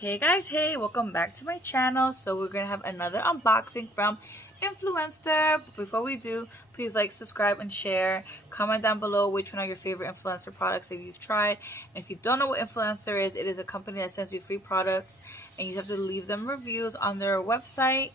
Hey guys, hey, welcome back to my channel. So we're gonna have another unboxing from Influenster. But before we do, please like, subscribe, and share. Comment down below which one are your favorite Influencer products if you've tried. And if you don't know what Influencer is, it is a company that sends you free products and you just have to leave them reviews on their website.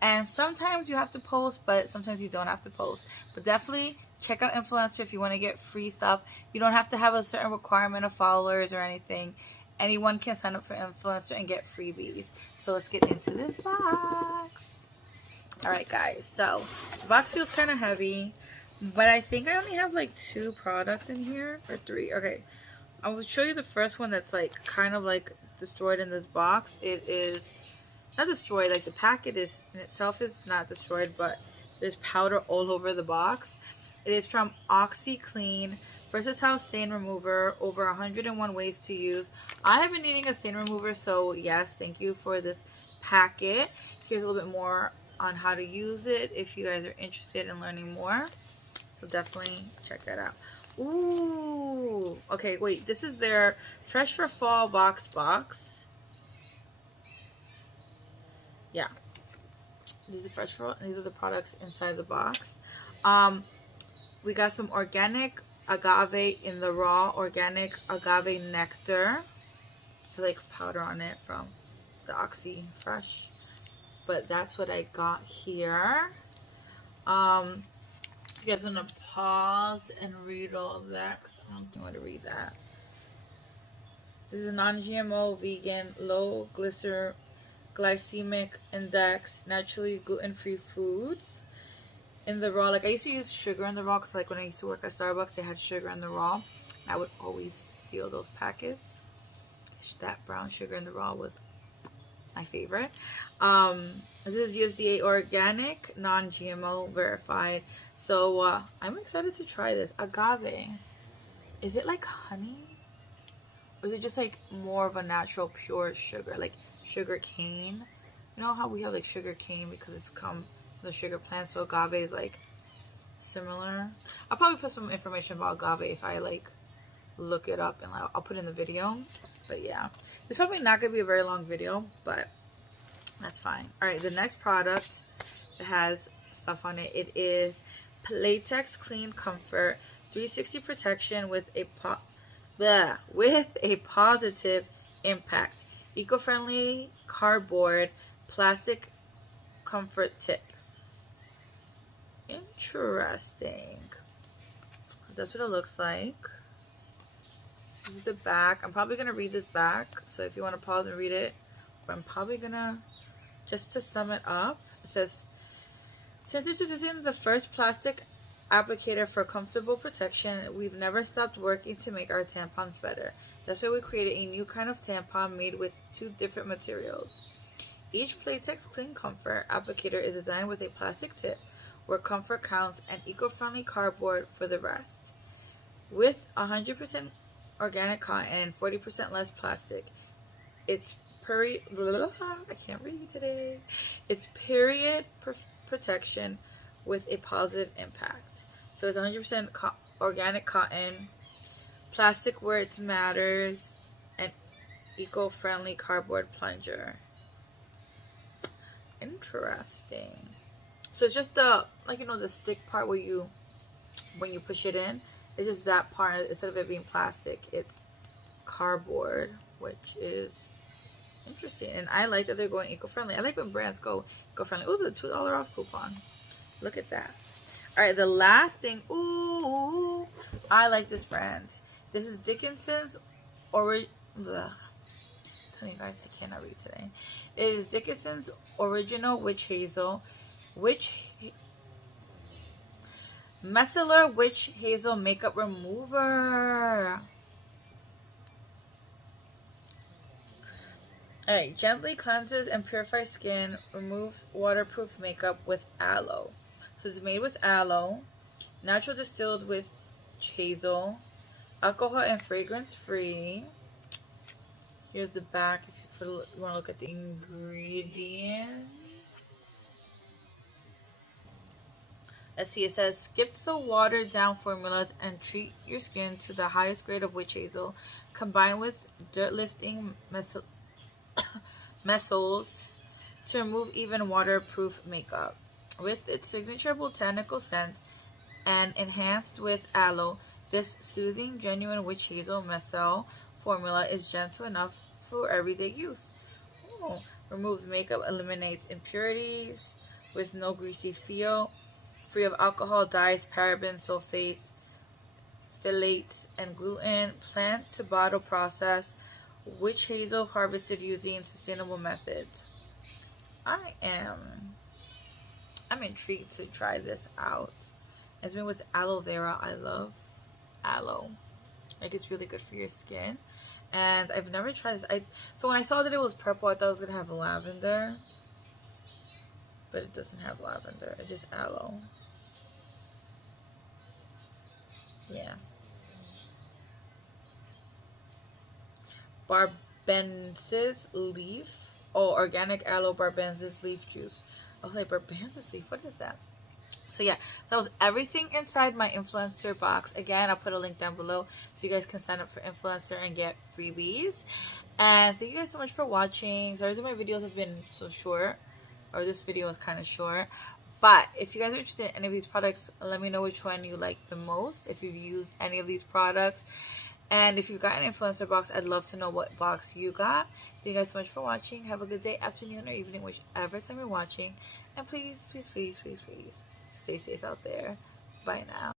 And sometimes you have to post, but sometimes you don't have to post. But definitely check out Influencer if you want to get free stuff. You don't have to have a certain requirement of followers or anything. Anyone can sign up for Influencer and get freebies. So let's get into this box. Alright guys, so the box feels kind of heavy, but I think I only have like 2 products in here, or 3. Okay, I will show you the first one that's like kind of like destroyed in this box. It is not destroyed, like the packet is in itself is not destroyed, but there's powder all over the box. It is from OxiClean Versatile Stain Remover, over 101 ways to use. I have been needing a stain remover, so yes, thank you for this packet. Here's a little bit more on how to use it if you guys are interested in learning more. So definitely check that out. Ooh, okay, wait, this is their Fresh for Fall box. Yeah, these are fresh for, these are the products inside the box. We got some organic agave in the raw, organic agave nectar. So like powder on it from the Oxy Fresh. But that's what I got here. You guys want to pause and read all of that? Because I don't want to read that. This is a non-GMO, vegan, low glycemic index, naturally gluten-free foods. In the raw, like I used to use sugar in the raw because like when I used to work at Starbucks, they had sugar in the raw. And I would always steal those packets. That brown sugar in the raw was my favorite. This is USDA organic, non-GMO verified. So I'm excited to try this. Agave. Is it like honey? Or is it just like more of a natural pure sugar? Like sugar cane? You know how we have like sugar cane because it's come the sugar plant, so agave is like similar. I'll probably put some information about agave if I like look it up, and I'll put it in the video. But yeah, it's probably not gonna be a very long video, but that's fine. All right, the next product that has stuff on it, it is Playtex Clean Comfort 360 protection with a positive impact, eco-friendly cardboard plastic comfort tip. Interesting. That's what it looks like. This is the back. I'm probably gonna read this back, so if you want to pause and read it, I'm probably gonna, just to sum it up, it says, since introducing the first plastic applicator for comfortable protection, we've never stopped working to make our tampons better. That's why we created a new kind of tampon made with 2 different materials. Each Playtex Clean Comfort applicator is designed with a plastic tip where comfort counts and eco-friendly cardboard for the rest. With 100% organic cotton and 40% less plastic, it's period protection with a positive impact. So it's 100% organic cotton, plastic where it matters, and eco-friendly cardboard plunger. Interesting. So it's just the, like, you know, the stick part where you, when you push it in, it's just that part. Instead of it being plastic, it's cardboard, which is interesting. And I like that they're going eco-friendly. I like when brands go eco-friendly. Oh, the $2 off coupon. Look at that. All right, the last thing. Ooh, I like this brand. This is Dickensons telling you guys, I cannot read today. It is Dickensons Original Witch Hazel, Micellar Witch Hazel Makeup Remover. Alright, gently cleanses and purifies skin, removes waterproof makeup with aloe. So it's made with aloe, natural distilled with hazel, alcohol and fragrance free. Here's the back if you want to look at the ingredients. Let's see, it says skip the watered down formulas and treat your skin to the highest grade of witch hazel combined with dirt lifting Messels to remove even waterproof makeup. With its signature botanical scent and enhanced with aloe, this soothing, genuine witch hazel messel formula is gentle enough for everyday use. Oh, removes makeup, eliminates impurities with no greasy feel, free of alcohol, dyes, parabens, sulfates, phthalates, and gluten. Plant to bottle process, witch hazel harvested using sustainable methods. I'm intrigued to try this out. It's made with aloe vera. I love aloe. Like, it's really good for your skin. And I've never tried this. So when I saw that it was purple, I thought it was gonna have lavender, but it doesn't have lavender. It's just aloe. Yeah. Barbensis leaf. Oh, organic aloe barbensis leaf juice. I was like, barbensis leaf? What is that? So yeah, so that was everything inside my influencer box. Again, I'll put a link down below so you guys can sign up for Influenster and get freebies. And thank you guys so much for watching. Sorry that my videos have been so short, or this video was kind of short. But if you guys are interested in any of these products, let me know which one you like the most, if you've used any of these products. And if you've got an influencer box, I'd love to know what box you got. Thank you guys so much for watching. Have a good day, afternoon, or evening, whichever time you're watching. And please, please, please, please, please, stay safe out there. Bye now.